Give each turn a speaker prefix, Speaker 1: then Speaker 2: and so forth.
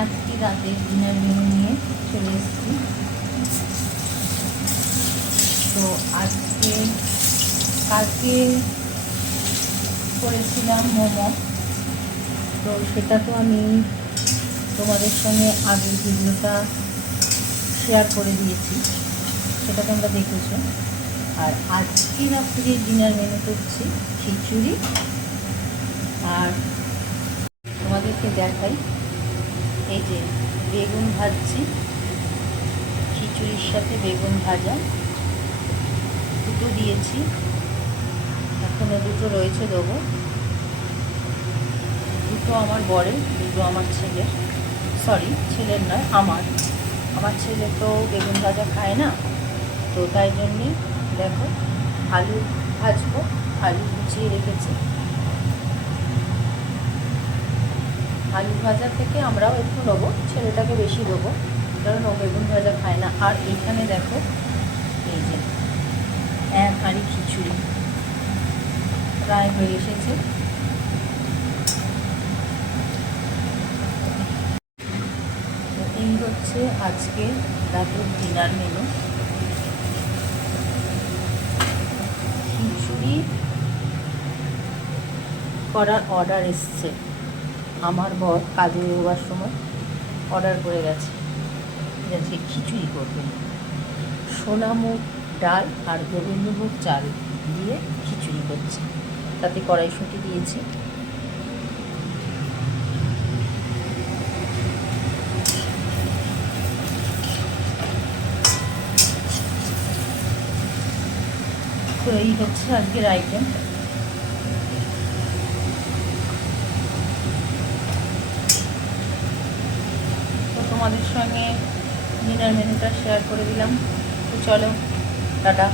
Speaker 1: আজকে রাতে dinner menu নিয়ে চলে এসেছি। তো আজকে কালকে করেছিলাম মোমো। তো সেটা তো আমি তোমাদের সঙ্গে আগের ভিডিওটা শেয়ার করে দিয়েছি। সেটা তোমরা দেখেছ। আর আজকে রাত্রে ডিনার মেনু করছি খিচুড়ি। আর তোমাদেরকে দেখাই এই যে বেগুন ভাজছি, খিচুড়ির সাথে বেগুন ভাজা। দুটো দিয়েছি, এখনও দুটো রয়েছে দেবো। দুটো আমার বরের, দুটো আমার ছেলের। সরি, ছেলের নয়, আমার। আমার ছেলে তো বেগুন ভাজা খায় না, তো তাই জন্যে দেখো, আলু ভাজবো, আলু কুচিয়ে রেখেছি। আলু ভাজা থেকে আমরাও একটু নেব, ছেলেটাকে বেশি দেবো, কারণ ও বেগুন ভাজা খায় না। আর এইখানে দেখো, এই যে এক হাঁড়ি খিচুড়ি প্রায় হয়ে এসেছে। এই হচ্ছে আজকে রাতের ডিনার মেনু। খিচুড়ি করার অর্ডার এসছে। আমার বর কাজে বেরোবার সময় অর্ডার করে গেছে আজকে খিচুড়ি করবে। সোনামুখ ডাল আর গোবিন্দভোগ চাল দিয়ে খিচুড়ি করছে। তাতে কড়াইশুঁটি দিয়েছি। তো এই হচ্ছে আজকের আইটেম তো তোমাদের সঙ্গে ডিনার মেনুটা শেয়ার করে দিলাম। তো চলো টাটা।